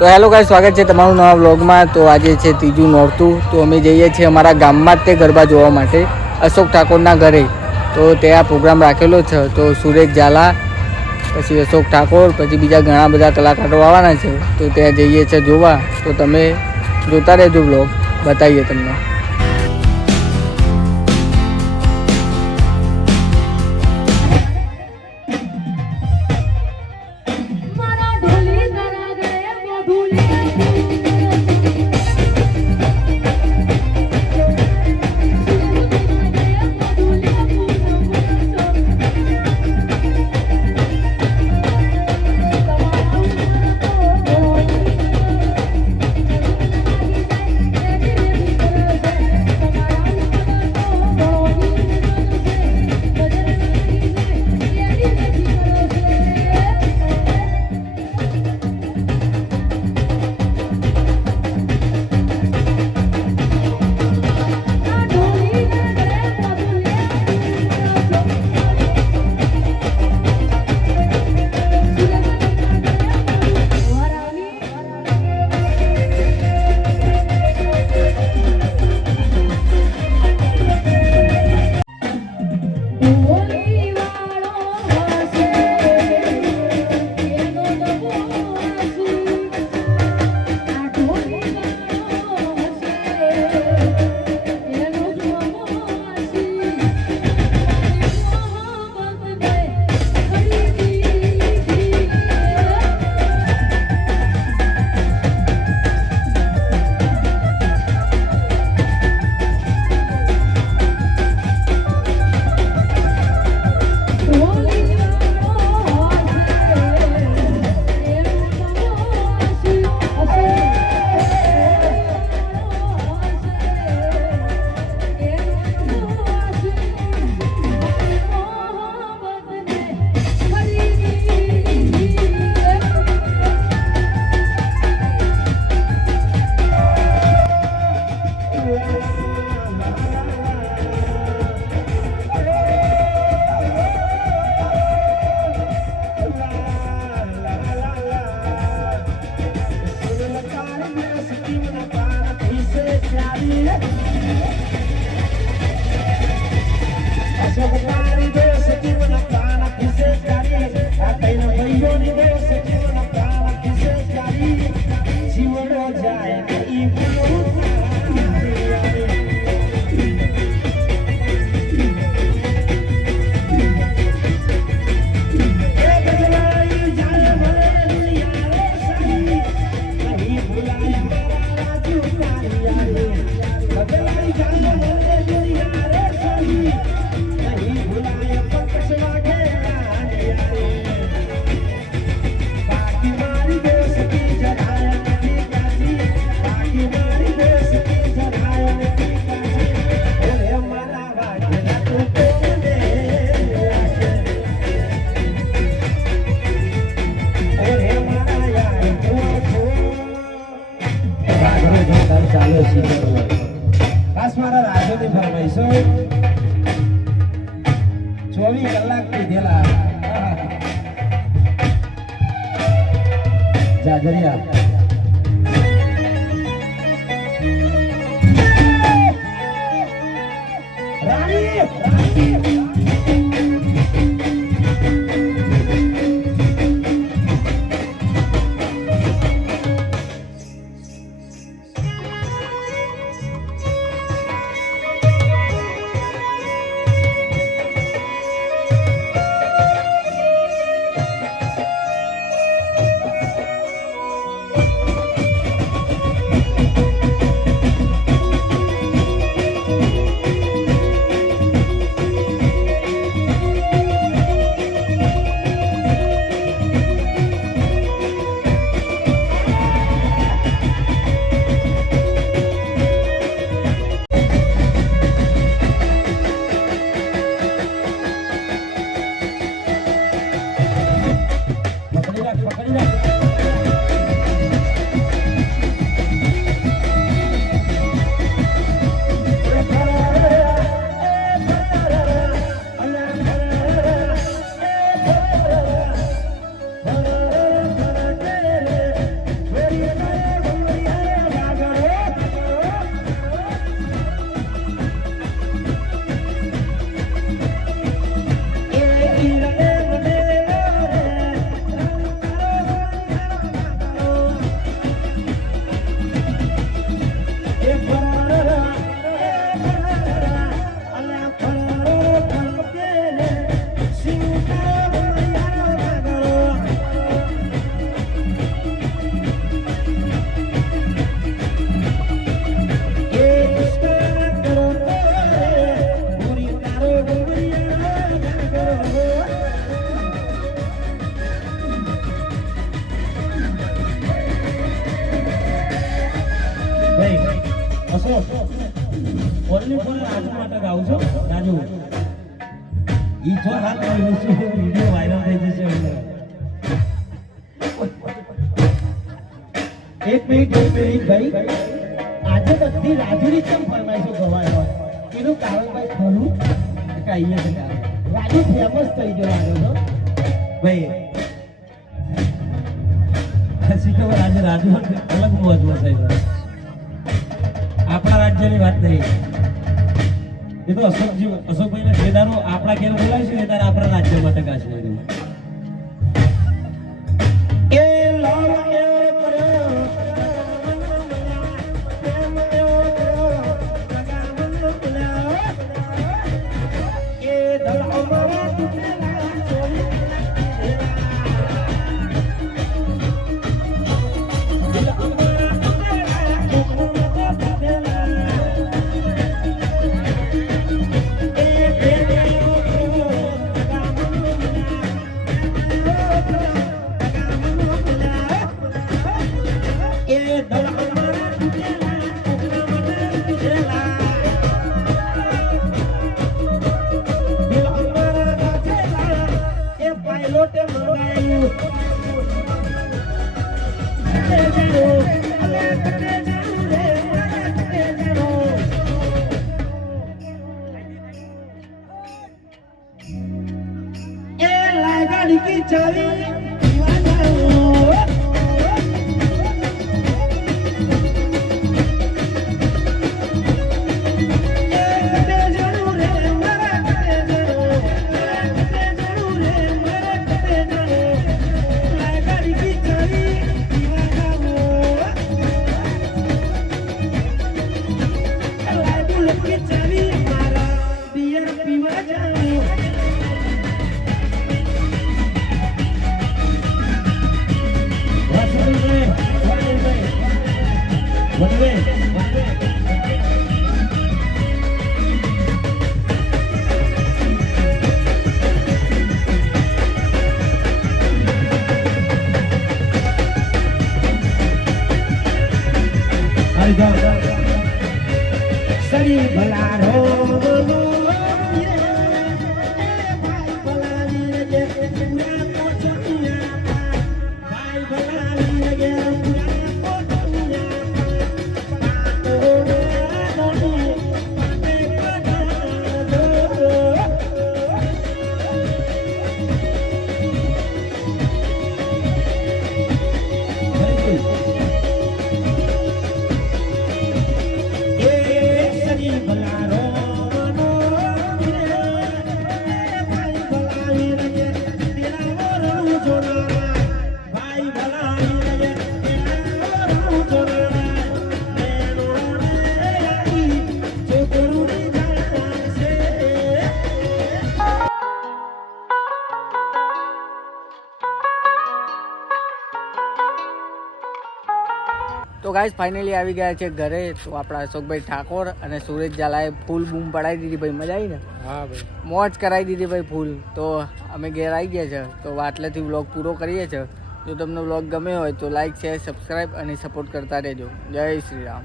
તો હેલો ગાય સ્વાગત છે તમારું નવા વ્લોગમાં. તો આજે છે ત્રીજું નોરતું. તો અમે જઈએ છીએ અમારા ગામમાં જ તે ગરબા જોવા માટે, અશોક ઠાકોરના ઘરે. તો ત્યાં પ્રોગ્રામ રાખેલો છે. તો સુરેશ ઝાલા, પછી અશોક ઠાકોર, પછી બીજા ઘણા બધા કલાકારો આવવાના છે. તો ત્યાં જઈએ છીએ જોવા. તો તમે જોતા રહેજો વ્લોગ. બતાવીએ તમને. ચોવીસ કલાક પીધેલા જાગરિયા રાણી રાણી રાજુ. રાજુ રાજુની કેમ ફરમાઈશો ગવાય? એનું કારણ ભાઈ ખરું કે છે રાજુ ફેમસ થઈ ગયો આજે ભાઈ તો આજે રાજુ અલગ મોજમાં થઈ ગયો. રાજ્યની વાત થઈ એ તો અશોકજી અશોકભાઈ જે દારો આપણા ઘેર બોલાય છે દારો આપણા રાજ્ય માટે છે એ Yeah. down. ગાઈસ ફાઇનલી આવી ગયા છે ઘરે. તો આપણા અશોકભાઈ ઠાકોર અને સુરેશ ઝાલાએ ફૂલ બૂમ પડાવી દીધી ભાઈ. મજા આવી ને? હા ભાઈ. મોજ કરાવી દીધી ભાઈ ફૂલ. તો અમે ઘેર આવી ગયા છે. તો વાટલેથી વ્લોગ પૂરો કરીએ છીએ. જો તમને વ્લોગ ગમે હોય તો લાઈક શેર સબસ્ક્રાઈબ અને સપોર્ટ કરતા રહેજો. જય શ્રી રામ.